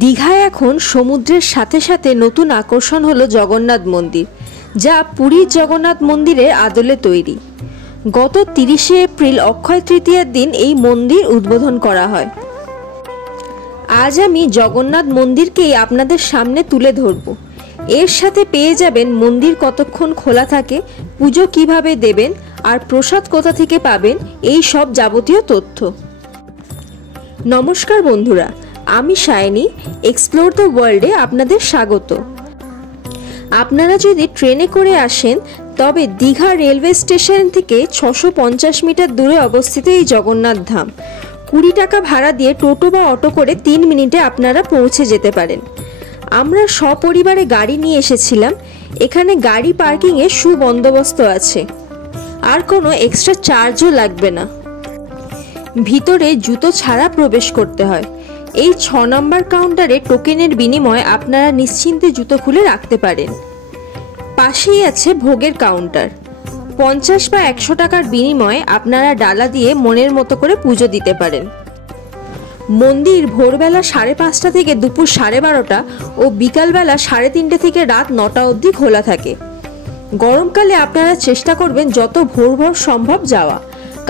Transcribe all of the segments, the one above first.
দীঘায় এখন সমুদ্রের সাথে সাথে নতুন আকর্ষণ হলো জগন্নাথ মন্দির, যা পুরীর জগন্নাথ মন্দিরের আদলে তৈরি। গত 30শে এপ্রিল অক্ষয় তৃতীয়ার দিন এই মন্দির উদ্বোধন করা হয়। আজ আমি জগন্নাথ মন্দিরকেই আপনাদের সামনে তুলে ধরব। এর সাথে পেয়ে যাবেন মন্দির কতক্ষণ খোলা থাকে, পুজো কিভাবে দেবেন আর প্রসাদ কোথা থেকে পাবেন, এই সব যাবতীয় তথ্য। নমস্কার বন্ধুরা, আমি সায়নী, এক্সপ্লোর দ্য ওয়ার্ল্ডে আপনাদের স্বাগত। আপনারা যদি ট্রেনে করে আসেন তবে দীঘা রেলওয়ে স্টেশন থেকে 650 মিটার দূরে অবস্থিত এই জগন্নাথ ধাম। 20 টাকা ভাড়া দিয়ে টোটো বা অটো করে 3 মিনিটে আপনারা পৌঁছে যেতে পারেন। আমরা সপরিবারে গাড়ি নিয়ে এসেছিলাম। এখানে গাড়ি পার্কিংয়ে সুবন্দোবস্ত আছে, আর কোনো এক্সট্রা চার্জও লাগবে না। ভিতরে জুতো ছাড়া প্রবেশ করতে হয়। এই 6 নম্বর কাউন্টারে টোকেনের বিনিময়ে আপনারা নিশ্চিন্তে জুতো খুলে রাখতে পারেন। পাশেই আছে ভোগের কাউন্টার। 50 বা 100 টাকার বিনিময়ে আপনারা ডালা দিয়ে মনের মতো করে পুজো দিতে পারেন। মন্দির ভোরবেলা 5:30 থেকে দুপুর 12:30 ও বিকালবেলা 3:30 থেকে রাত 9টা অবধি খোলা থাকে। গরমকালে আপনারা চেষ্টা করবেন যত ভোর সম্ভব যাওয়া,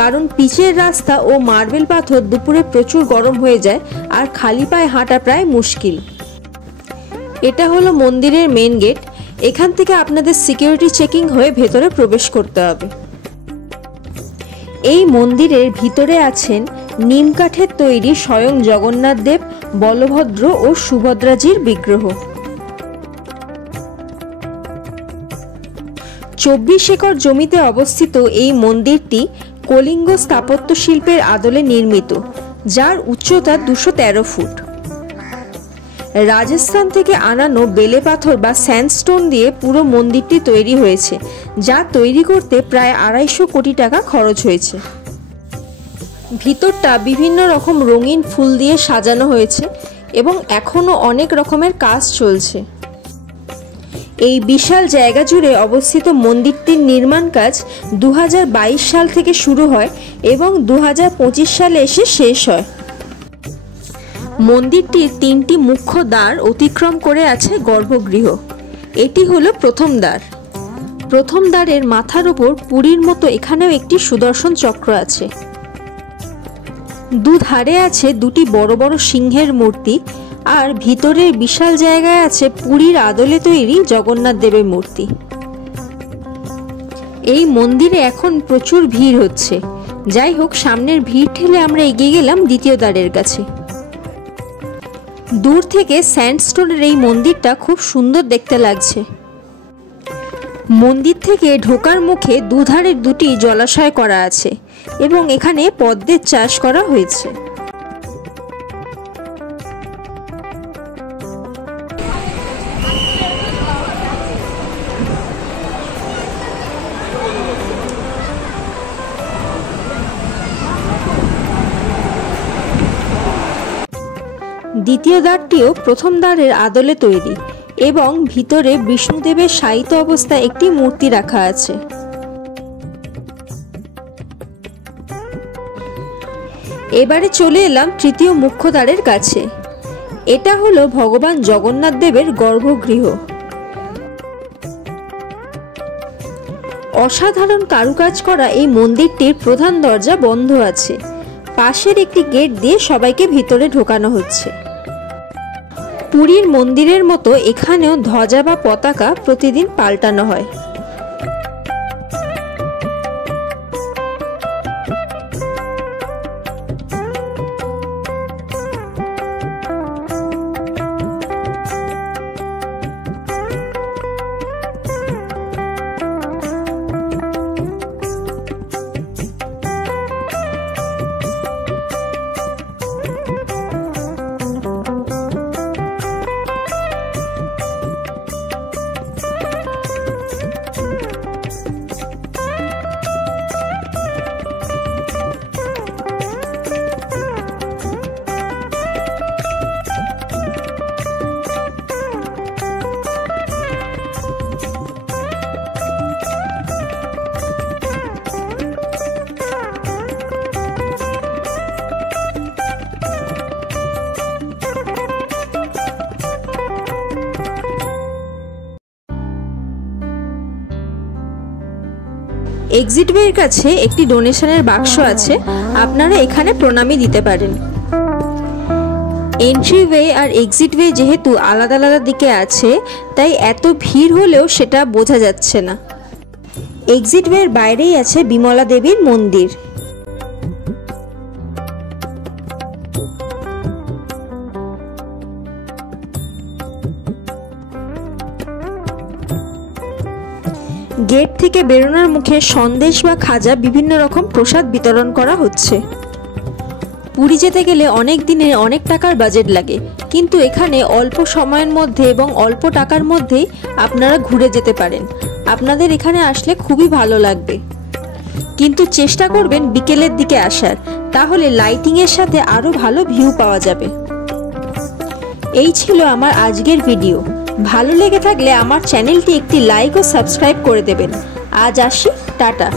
কারণ পিচের রাস্তা ও মার্বেল পাথর দুপুরে প্রচুর গরম হয়ে যায় আর খালি পায়ে হাঁটা প্রায় মুশকিল। এটা হলো মন্দিরের মেন গেট। এখান থেকে আপনাদের সিকিউরিটি চেকিং হয়ে ভেতরে প্রবেশ করতে হবে। এই মন্দিরের ভিতরে আছেন নিম কাঠের তৈরি স্বয়ং জগন্নাথ দেব, বলভদ্র ও সুভদ্রাজির বিগ্রহ। 24 একর জমিতে অবস্থিত এই মন্দিরটি কলিঙ্গ স্থাপত্য শিল্পের আদলে নির্মিত, যার উচ্চতা 213 ফুট। রাজস্থান থেকে আনানো বেলে পাথর বা স্যান্ডস্টোন দিয়ে পুরো মন্দিরটি তৈরি হয়েছে, যা তৈরি করতে প্রায় 250 কোটি টাকা খরচ হয়েছে। ভিতরটা বিভিন্ন রকম রঙিন ফুল দিয়ে সাজানো হয়েছে এবং এখনও অনেক রকমের কাজ চলছে। এই বিশাল জায়গা জুড়ে অবস্থিত মন্দিরটির নির্মাণ কাজ 2022 সাল থেকে শুরু হয় এবং 2025 সালে এসে শেষ হয়। মন্দিরটির 3টি মুখ্য দ্বার অতিক্রম করে আছে গর্ভগৃহ। এটি হলো প্রথম দ্বার। প্রথম দ্বারের মাথার উপর পুরীর মতো এখানেও একটি সুদর্শন চক্র আছে। দুধারে আছে 2টি বড় বড় সিংহের মূর্তি, আর ভিতরের বিশাল জায়গায় আছে পুরীর আদলে তৈরি জগন্নাথ দেবের মূর্তি। এই মন্দিরে এখন প্রচুর ভিড় হচ্ছে। যাই হোক, সামনের ভিড় ঠেলে আমরা এগিয়ে গেলাম দ্বিতীয় দ্বারের কাছে। দূর থেকে স্যান্ডস্টোনের এই মন্দিরটা খুব সুন্দর দেখতে লাগছে। মন্দির থেকে ঢোকার মুখে দুধারে 2টি জলাশয় করা আছে এবং এখানে পদ্মের চাষ করা হয়েছে। দ্বিতীয় দ্বারটিও প্রথম দ্বারের আদলে তৈরি এবং ভিতরে বিষ্ণুদেবের শায়িত অবস্থায় একটি মূর্তি রাখা আছে। এবারে চলে এলাম তৃতীয় মুখ্য দ্বারের কাছে। এটা হলো ভগবান জগন্নাথ দেবের গর্ভগৃহ। অসাধারণ কারুকাজ করা এই মন্দিরটির প্রধান দরজা বন্ধ আছে। পাশের একটি গেট দিয়ে সবাইকে ভিতরে ঢোকানো হচ্ছে। পুরীর মন্দিরের মতো এখানেও ধ্বজা বা পতাকা প্রতিদিন পাল্টানো হয়। এক্সিট ওয়ের কাছে একটি ডোনেশনের বাক্স আছে, আপনারা এখানে প্রণামী দিতে পারেন। এন্ট্রি ওয়ে আর এক্সিট ওয়ে যেহেতু আলাদা আলাদা দিকে আছে, তাই এত ভিড় হলেও সেটা বোঝা যাচ্ছে না। এক্সিট ওয়ের বাইরেই আছে বিমলা দেবীর মন্দির। গেট থেকে বেরোনোর মুখে সন্দেশ বা খাজা বিভিন্ন রকম প্রসাদ বিতরণ করা হচ্ছে। পুরী যেতে গেলে অনেক দিনের অনেক টাকার বাজেট লাগে, কিন্তু এখানে অল্প সময়ের মধ্যে এবং অল্প টাকার মধ্যেই আপনারা ঘুরে যেতে পারেন। আপনাদের এখানে আসলে খুবই ভালো লাগবে, কিন্তু চেষ্টা করবেন বিকেলের দিকে আসার, তাহলে লাইটিংয়ের সাথে আরও ভালো ভিউ পাওয়া যাবে। এই ছিল আমার আজকের ভিডিও। ভালো লেগে থাকলে আমার চ্যানেলটি একটি লাইক ও সাবস্ক্রাইব করে দেবেন। আজ আসি, টাটা।